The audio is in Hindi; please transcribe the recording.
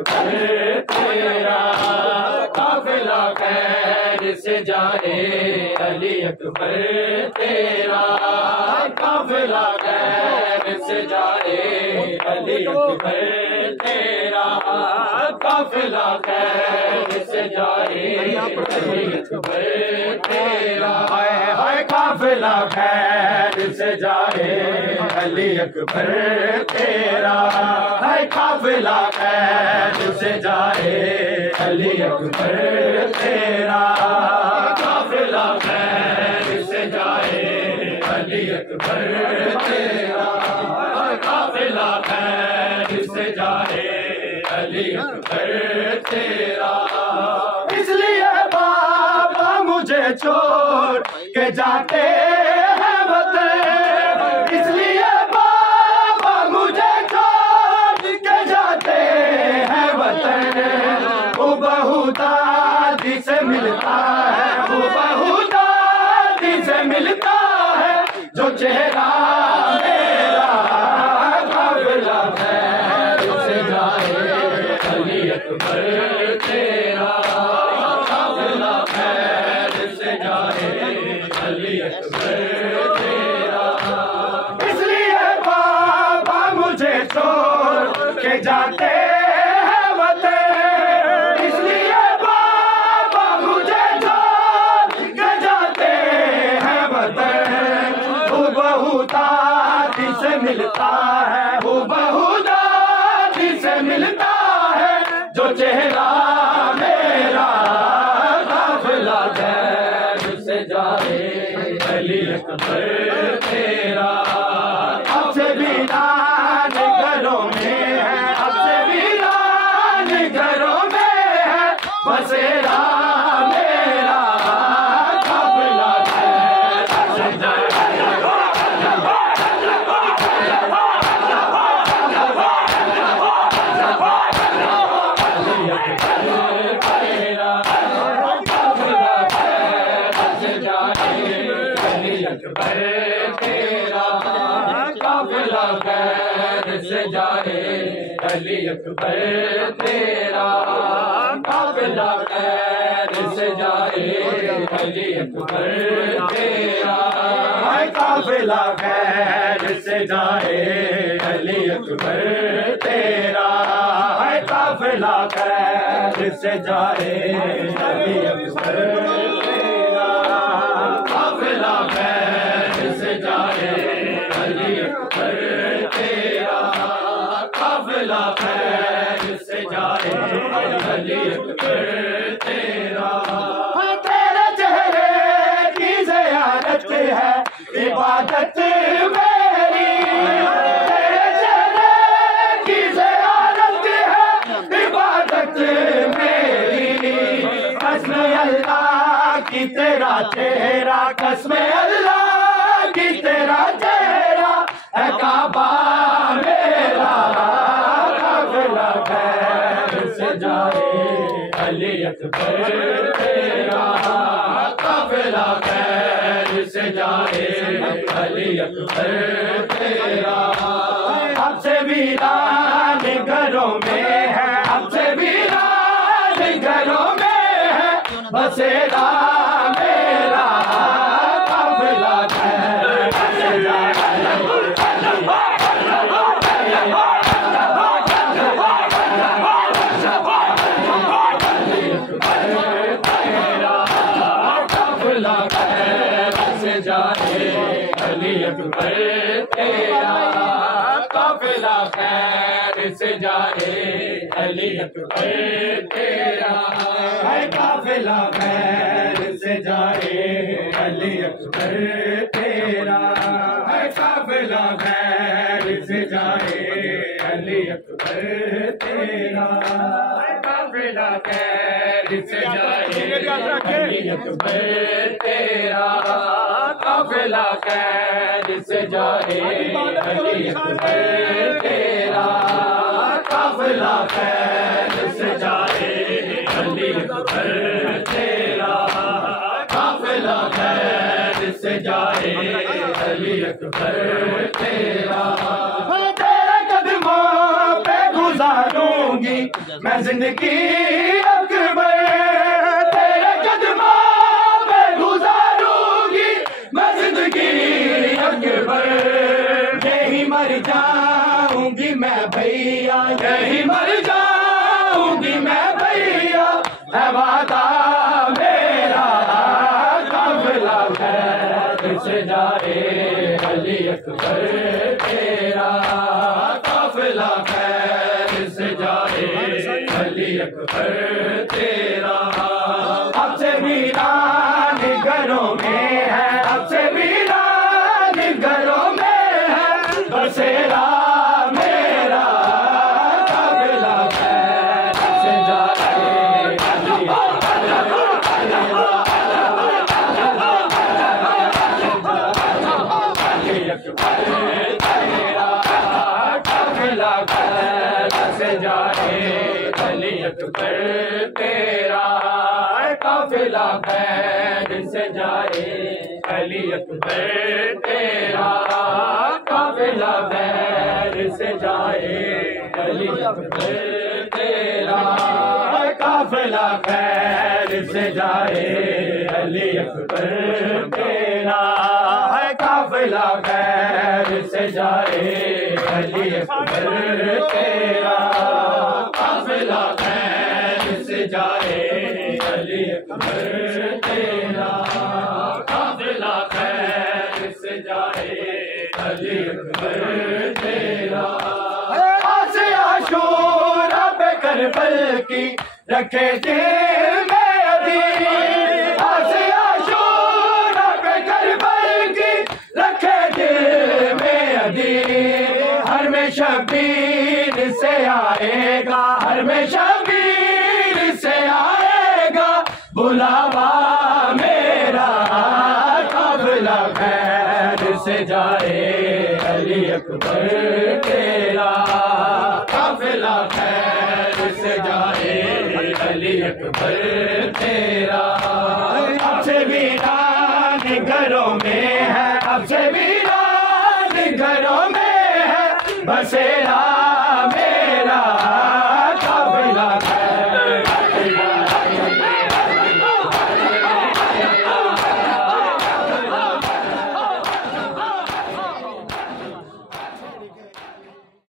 अकबर तेरा काफिला खैर से जाए, अली अकबर तेरा काफिला खैर से जाए, अली अकबर तेरा काफिला खैर से जाए, अली अकबर तेरा हाय काफिला खैर से जाए, अली अकबर तेरा हाय काफिला खैर से जाए, अली अकबर तेरा काफिला खैर से जाए, अली अकबर तेरा काफिला खैर से जाए, अली अकबर तेरा। इसलिए बाबा मुझे छोड़ के जाते हैं वतन, इसलिए बाबा मुझे छोड़ के जाते हैं वतन। वो बहू दादी से मिलता है, वो बहू दादी से मिलता है, जो चेहरा मेरा काफिला खैर से जाए, अली अकबर तेरा काफिला खैर से जाए, अली अकबर तेरा। इसलिए बाबा मुझे छोड़ के जाते हैं वतन, इसलिए बाबा मुझे छोड़ के जाते हैं वतन। वो बहू दादी से मिलता है, वो बहू दादी से मिलता है, जो चेहरा मेरा काफिला खैर से जाए, अली अकबर तेरा। अब से वीरान घरों में है, अब से वीरान घरों में है, बसेरा मेरा काफिला खैर से जाए। काफिला खैर से जाए, अली अकबर तेरा काफिला खैर से जाए, अली अकबर तेरा हाय काफिला खैर से जाए, अली अकबर तेरा हाय काफिला खैर से जाए, अली अकबर तेरा काफिला खैर से जाए, अली अकबर तेरा काफिला खैर से जाए, अली अकबर तेरा। तेरे चेहरे की ज़ियारत है इबादत मेरी, तेरे चेहरे की ज़ियारत है इबादत मेरी। कसम अल्लाह की तेरा चेहरा, कसम अल्लाह की तेरा चेहरा है काबा मेरा काफिला खैर से जाए, अली अकबर तेरा काफिला खैर से जाए, अली अकबर तेरा। अब से वीरान घरों में है, अब से वीरान घरों में है, बसेरा मेरा काफिला खैर से जाए। अली अकबर तेरा काफिला खैर से जाए, अली अकबर तेरा है काफिला खैर से जाए, अली अकबर तेरा है काफिला खैर से जाए, अली अकबर तेरा काफिला खैर से जाए, अली अकबर तेरा काफिला खैर से जाए, अली अकबर तेरा काफिला खैर से जाए, अली अकबर तेरा काफिला खैर से जाए, अली अकबर तेरा। तेरे कदमों पे गुजारूंगी मैं जिंदगी अकबर तेरे कदमों में गुजारूंगी, मैं जिंदगी अकबर। यही मर जाऊंगी मैं भैया, यही मर जाऊंगी मैं भैया, है वादा मेरा काफिला खैर से जाए अली अकबर तेरा, काफिला खैर से जाए अली अकबर तेरा। अब से वीरान घरों में है, अब से वीरान घरों में है बसेरा मेरा, काफिला खैर से जाए अली अकबर तेरा, काफिला खैर से जाए अली अकबर तेरा, काफिला खैर से जाए अली अकबर तेरा, काफिला खैर से जाए अली अकबर तेरा, काफिला खैर से जाए अली अकबर तेरा, काफिला खैर से जाए अली अकबर तेरा, काफिला खैर से जाए अली अकबर तेरा। आज आशूरा पे करबल की रखे दिल में अदीब, आज आशूरा पे करबल की रखे दिल में अदीब, हर में शबीर से आएगा, हर में शबीर से आएगा बुलावा मेरा, काफिला खैर से जाए अली अकबर तेरा, काफिला खैर से जाए अली अकबर तेरा। अब से वीरान घरों में है, अब से वीरान घरों में है बसे